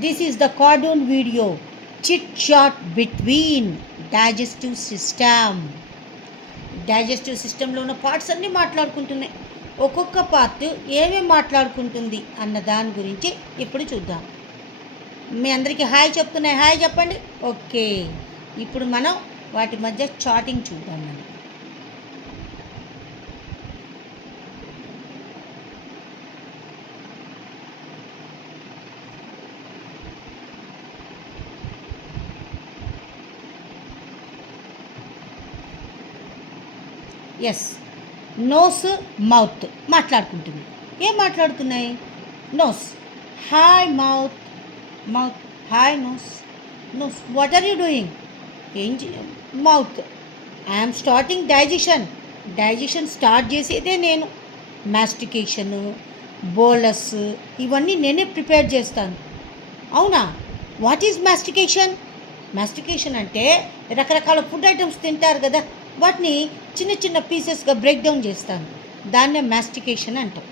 This is the cartoon video chit chat between digestive system. Digestive సిస్టంలో ఉన్న parts అన్నీ మాట్లాడుకుంటున్నాయి. ఒక్కొక్క పార్ట్ ఏమేమి మాట్లాడుకుంటుంది అన్న దాని గురించి ఇప్పుడు చూద్దాం. మీ అందరికీ హాయ్ చెప్తున్నాయి, హాయ్ చెప్పండి. ఓకే, ఇప్పుడు మనం వాటి మధ్య చాటింగ్ చూద్దాం. మనం ఎస్, నోస్ మౌత్ మాట్లాడుకుంటుంది. ఏం మాట్లాడుతున్నాయి? Nose hi, mouth mouth hi, nose nose what are you doing? ఏం mouth I'm starting digestion start చేసేదే నేను. మాస్టికేషన్, బోలస్ ఇవన్నీ నేనే ప్రిపేర్ చేస్తాను. అవునా? What is mastication? మాస్టికేషన్ అంటే రకరకాల ఫుడ్ ఐటమ్స్ తింటారు కదా, వాటిని చిన్న చిన్న పీసెస్గా బ్రేక్ డౌన్ చేస్తాను. దాన్నే మాస్టికేషన్ అంటాం.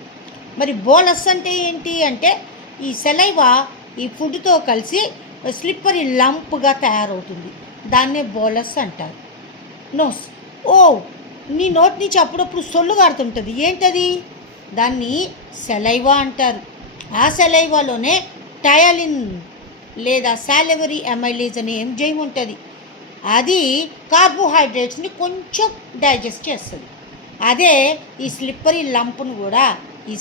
మరి బోలస్ అంటే ఏంటి అంటే ఈ సెలైవా ఈ ఫుడ్తో కలిసి స్లిప్పరీ లంప్గా తయారవుతుంది. దాన్నే బోలస్ అంటారు. నోస్, ఓ నీ నోటి నుంచి అప్పుడప్పుడు సొల్లు కారుతుంటుంది, ఏంటది? దాన్ని సెలైవా అంటారు. ఆ సెలైవాలోనే టయాలిన్ లేదా సాలివరీ అమైలేజ్ అనే ఎంజైమ్ ఉంటుంది. అది కార్బోహైడ్రేట్స్ని కొంచెం డైజెస్ట్ చేస్తుంది. అదే ఈ స్లిప్పరీ లంప్ను కూడా, ఈ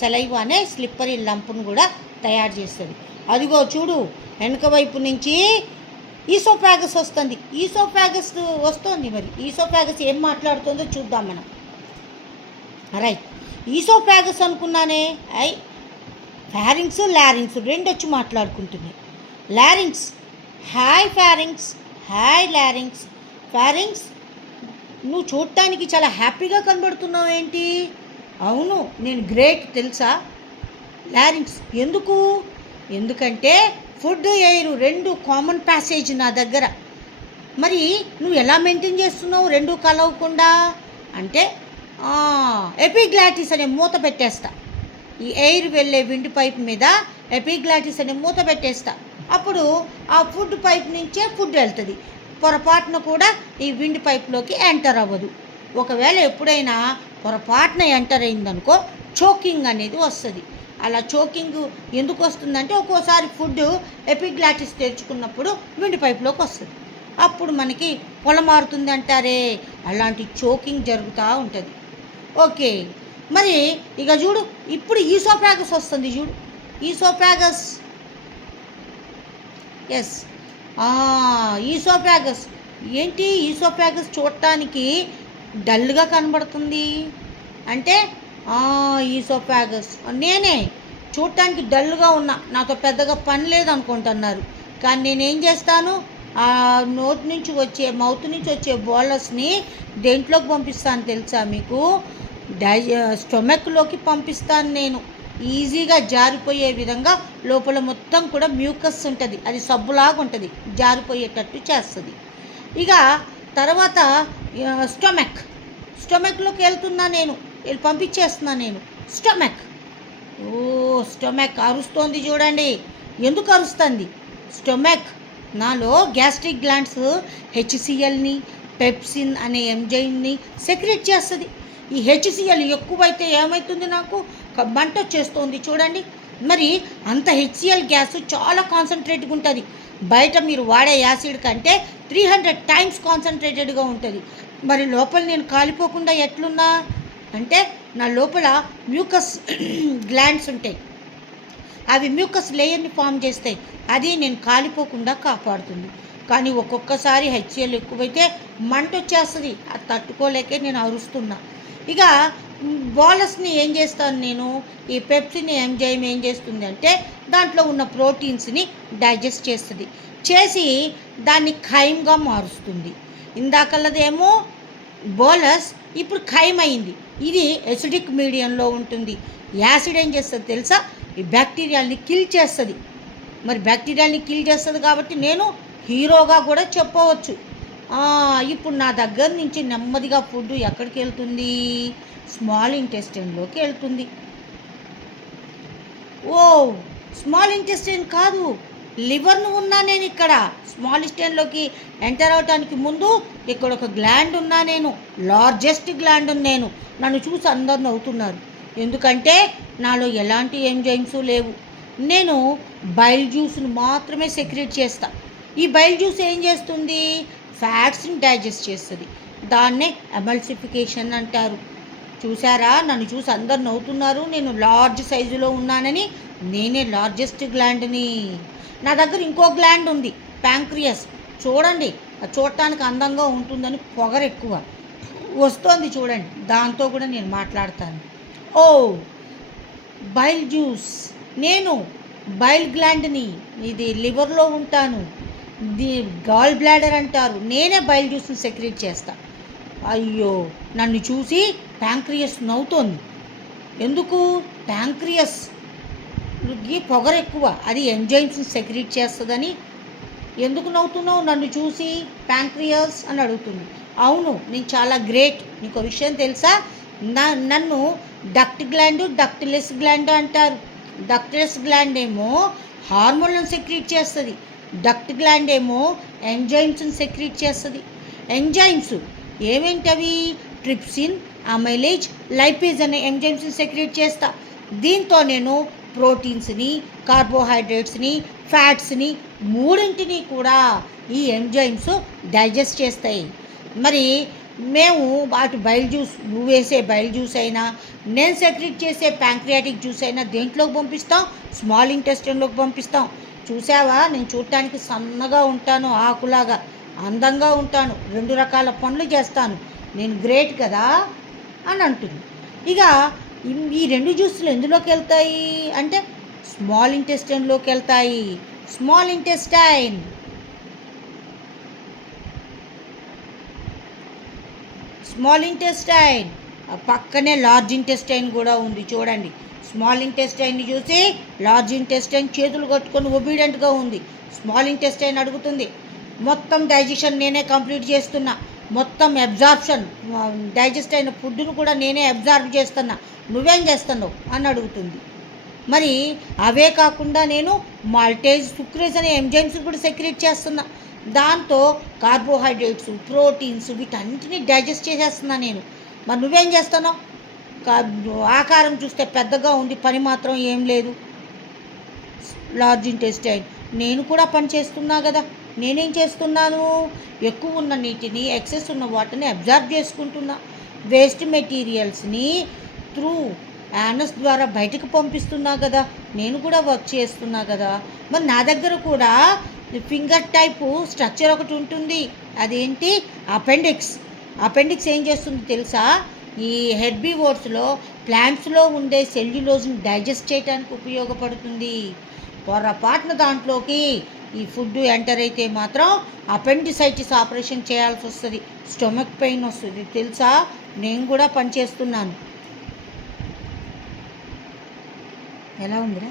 సెలైవా అనే స్లిప్పరీ లంప్ను కూడా తయారు చేస్తుంది. అదిగో చూడు, వెనక వైపు నుంచి ఈసోఫాగస్ వస్తుంది. ఈసోఫాగస్ వస్తుంది. మరి ఈసోఫాగస్ ఏం మాట్లాడుతుందో చూద్దాం మనం. రైట్, ఈసోఫాగస్ అనుకున్నానే. ఫారింగ్స్ లారింగ్స్ రెండు వచ్చి మాట్లాడుకుంటున్నాయి. Larynx hi pharynx, hi larynx. Pharynx, నువ్వు చూడటానికి చాలా హ్యాపీగా కనబడుతున్నావు ఏంటి? అవును, నేను గ్రేట్ తెలుసా. లారింగ్స్, ఎందుకు? ఎందుకంటే ఫుడ్ ఎయిర్ రెండు కామన్ ప్యాసేజ్ నా దగ్గర. మరి నువ్వు ఎలా మెయింటైన్ చేస్తున్నావు రెండు కలవకుండా? అంటే ఎపిగ్లాటిస్ అనే మూత పెట్టేస్తా. ఈ ఎయిర్ వెళ్ళే విండ్ పైప్ మీద ఎపిగ్లాటిస్ అనే మూత పెట్టేస్తా. అప్పుడు ఆ ఫుడ్ పైప్ నుంచే ఫుడ్ వెళ్తుంది. పొరపాటున కూడా ఈ విండ్ పైప్లోకి ఎంటర్ అవ్వదు. ఒకవేళ ఎప్పుడైనా పొరపాటున ఎంటర్ అయిందనుకో చోకింగ్ అనేది వస్తుంది. అలా చోకింగ్ ఎందుకు వస్తుందంటే ఒక్కోసారి ఫుడ్ ఎపిగ్లాటిస్ తెరుచుకున్నప్పుడు విండ్ పైప్లోకి వస్తుంది. అప్పుడు మనకి పొలమారుతుంది అంటారే, అలాంటి చోకింగ్ జరుగుతూ ఉంటుంది. ఓకే, మరి ఇక చూడు, ఇప్పుడు ఈసోఫాగస్ వస్తుంది. చూడు ఈసోఫాగస్. Yes, oesophagus. ఏంటి ఈసోఫాగస్ చూడటానికి డల్గా కనబడుతుంది అంటే ఈసోఫాగస్ నేనే చూడటానికి డల్గా ఉన్నా, నాతో పెద్దగా పని లేదనుకుంటున్నారు. కానీ నేనేం చేస్తాను, ఆ నోటి నుంచి వచ్చే మౌత్ నుంచి వచ్చే బోలస్ని దేంట్లోకి పంపిస్తాను తెలుసా మీకు? స్టొమక్లోకి పంపిస్తాను నేను. ఈజీగా జారిపోయే విధంగా లోపల మొత్తం కూడా మ్యూకస్ ఉంటుంది, అది సబ్బులాగా ఉంటుంది, జారిపోయేటట్టు చేస్తుంది. ఇక తర్వాత స్టొమక్లోకి వెళ్తున్నా నేను, పంపించేస్తున్నా నేను. స్టొమక్ అరుస్తోంది చూడండి. ఎందుకు అరుస్తుంది? స్టొమక్ నాలో గ్యాస్ట్రిక్ గ్లాండ్స్ హెచ్సిఎల్ని, పెప్సిన్ అనే ఎంజైమ్ని సెక్రెట్ చేస్తుంది. ఈ హెచ్సిఎల్ ఎక్కువైతే ఏమవుతుంది? నాకు మంట వచ్చేస్తుంది చూడండి. మరి అంత హెచ్సిఎల్ గ్యాస్ చాలా కాన్సన్ట్రేట్గా ఉంటుంది. బయట మీరు వాడే యాసిడ్ కంటే 300 టైమ్స్ కాన్సన్ట్రేటెడ్గా ఉంటుంది. మరి లోపల నేను కాలిపోకుండా ఎట్లున్నా అంటే నా లోపల మ్యూకస్ గ్లాండ్స్ ఉంటాయి. అవి మ్యూకస్ లేయర్ని ఫామ్ చేస్తాయి. అది నేను కాలిపోకుండా కాపాడుతుంది. కానీ ఒక్కొక్కసారి హెచ్సిఎల్ ఎక్కువైతే మంట వచ్చేస్తుంది. అది తట్టుకోలేకే నేను అరుస్తున్నా. ఇక బోలస్ని ఏం చేస్తాను నేను, ఈ పెప్సిన్ ఎంజైమ్ ఏం చేస్తుంది అంటే దాంట్లో ఉన్న ప్రోటీన్స్ని డైజెస్ట్ చేస్తుంది, చేసి దాన్ని ఖైమ్గా మారుస్తుంది. ఇందాకల్లదేమో బోలస్, ఇప్పుడు ఖైమ్ అయింది. ఇది ఎసిడిక్ మీడియంలో ఉంటుంది. యాసిడ్ ఏం చేస్తుంది తెలుసా? ఈ బ్యాక్టీరియాల్ని కిల్ చేస్తుంది. మరి బ్యాక్టీరియాల్ని కిల్ చేస్తుంది కాబట్టి నేను హీరోగా కూడా చెప్పవచ్చు. ఇప్పుడు నా దగ్గర నుంచి నెమ్మదిగా ఫుడ్ ఎక్కడికి వెళ్తుంది? స్మాల్ ఇంటెస్టైన్లోకి వెళ్తుంది. ఓ స్మాల్ ఇంటెస్టైన్ కాదు, లివర్ను ఉన్నా నేను ఇక్కడ. స్మాల్ ఇంటెస్టైన్లోకి ఎంటర్ అవడానికి ముందు ఇక్కడ ఒక గ్లాండ్ ఉన్నా నేను, లార్జెస్ట్ గ్లాండ్ నేను. నన్ను చూసి అందరు నవ్వుతున్నారు, ఎందుకంటే నాలో ఎలాంటి ఎంజైమ్స్ లేవు. నేను బైల్ జ్యూస్ను మాత్రమే సెక్రెట్ చేస్తా. ఈ బైల్ జ్యూస్ ఏం చేస్తుంది? ఫ్యాట్స్ని డైజెస్ట్ చేస్తుంది. దాన్నే ఎమల్సిఫికేషన్ అంటారు. చూసారా, నన్ను చూసి అందరు నవ్వుతున్నారు, నేను లార్జ్ సైజులో ఉన్నానని. నేనే లార్జెస్ట్ గ్లాండ్ని. నా దగ్గర ఇంకో గ్లాండ్ ఉంది, ప్యాంక్రియస్. చూడండి, అది చూడటానికి అందంగా ఉంటుందని పొగరు ఎక్కువ వస్తోంది చూడండి, దాంతో కూడా నేను మాట్లాడతాను. ఓ బైల్ జ్యూస్, నేను బైల్ గ్లాండ్ని. ఇది లివర్లో ఉంటాను, గాల్ బ్లాడర్ అంటారు. నేనే బైల్ జ్యూస్ని సెక్రెట్ చేస్తా. అయ్యో, నన్ను చూసి ప్యాంక్రియస్ నవ్వుతోంది. ఎందుకు? ప్యాంక్రియస్కి పొగరు ఎక్కువ, అది ఎంజైమ్స్ని సెక్రెట్ చేస్తుందని. ఎందుకు నవ్వుతున్నావు నన్ను చూసి ప్యాంక్రియస్ అని అడుగుతుంది. అవును, నేను చాలా గ్రేట్. నీకు విషయం తెలుసా? నన్ను డక్ట్ గ్లాండ్, డక్ట్లెస్ గ్లాండ్ అంటారు. డక్ట్లెస్ గ్లాండ్ ఏమో హార్మోన్లను సెక్రెట్ చేస్తుంది, డక్ట్ గ్లాండ్ ఏమో ఎంజైమ్స్ని సెక్రెట్ చేస్తుంది. ఎంజైమ్స్ ఏమేంటవి? ట్రిప్సిన్, అమైలేజ్, లైపేజ్ అనే ఎంజైమ్స్ని సెక్రెట్ చేస్తా. దీంతో నేను ప్రోటీన్స్ని, కార్బోహైడ్రేట్స్ని, ఫ్యాట్స్ని మూడింటిని కూడా ఈ ఎంజైమ్స్ డైజెస్ట్ చేస్తాయి. మరి మేము వాటి బైల్ జ్యూస్, నువ్వు వేసే బైల్ జ్యూస్ అయినా, నేను సెక్రెట్ చేసే ప్యాంక్రియాటిక్ జ్యూస్ అయినా దేంట్లోకి పంపిస్తాం? స్మాల్ ఇంటెస్టైన్లోకి పంపిస్తాం. చూసావా, నేను చూడటానికి సన్నగా ఉంటాను, ఆకులాగా అందంగా ఉంటాను, 2 రకాల పనులు చేస్తాను, నేను గ్రేట్ కదా అని అంటుంది. ఇక ఈ 2 జ్యూస్లు ఎందులోకి వెళ్తాయి అంటే స్మాల్ ఇంటెస్టైన్లోకి వెళ్తాయి. స్మాల్ ఇంటెస్టైన్, స్మాల్ ఇంటెస్టైన్ పక్కనే లార్జ్ ఇంటెస్టైన్ కూడా ఉంది. చూడండి, స్మాల్ ఇంటెస్టైన్ని చూసి లార్జ్ ఇంటెస్టైన్ చేతులు కట్టుకొని ఒబీడియంట్గా ఉంది. స్మాల్ ఇంటెస్టైన్ అడుగుతుంది, మొత్తం డైజెషన్ నేనే కంప్లీట్ చేస్తున్నా, మొత్తం అబ్జార్ప్షన్, డైజెస్ట్ అయిన ఫుడ్ను కూడా నేనే అబ్జార్బ్ చేస్తున్నా, నువ్వేం చేస్తున్నావు అని అడుగుతుంది. మరి అవే కాకుండా నేను మాల్టేజ్, సుక్రేజ్ అనే ఎంజైమ్స్ కూడా సెక్రెట్ చేస్తున్నా. దాంతో కార్బోహైడ్రేట్స్, ప్రోటీన్స్ వీటన్నిటిని డైజెస్ట్ చేసేస్తున్నా నేను. మరి నువ్వేం చేస్తున్నావు? ఆకారం చూస్తే పెద్దగా ఉంది, పని మాత్రం ఏం లేదు. లార్జ్ ఇంటెస్టైన్, నేను కూడా పని చేస్తున్నా కదా. నేనేం చేస్తున్నాను? ఎక్కువ ఉన్న నీటిని, ఎక్సెస్ ఉన్న వాటర్ని అబ్జార్బ్ చేసుకుంటున్నా. వేస్ట్ మెటీరియల్స్ని త్రూ యానస్ ద్వారా బయటకు పంపిస్తున్నా కదా. నేను కూడా వర్క్ చేస్తున్నా కదా. మరి నా దగ్గర కూడా ఫింగర్ టైపు స్ట్రక్చర్ ఒకటి ఉంటుంది. అదేంటి? అపెండిక్స్. అపెండిక్స్ ఏం చేస్తుంది తెలుసా? ఈ హెర్బివోర్స్లో, ప్లాంట్స్లో ఉండే సెల్యులోజ్ని డైజెస్ట్ చేయడానికి ఉపయోగపడుతుంది. పొరపాటున దాంట్లోకి ఈ ఫుడ్ ఎంటర్ అయితే మాత్రం అపెండిసైటిస్ ఆపరేషన్ చేయాల్సి వస్తుంది, స్టొమక్ పెయిన్ వస్తుంది తెలుసా. నేను కూడా పనిచేస్తున్నాను. ఎలా ఉందిరా?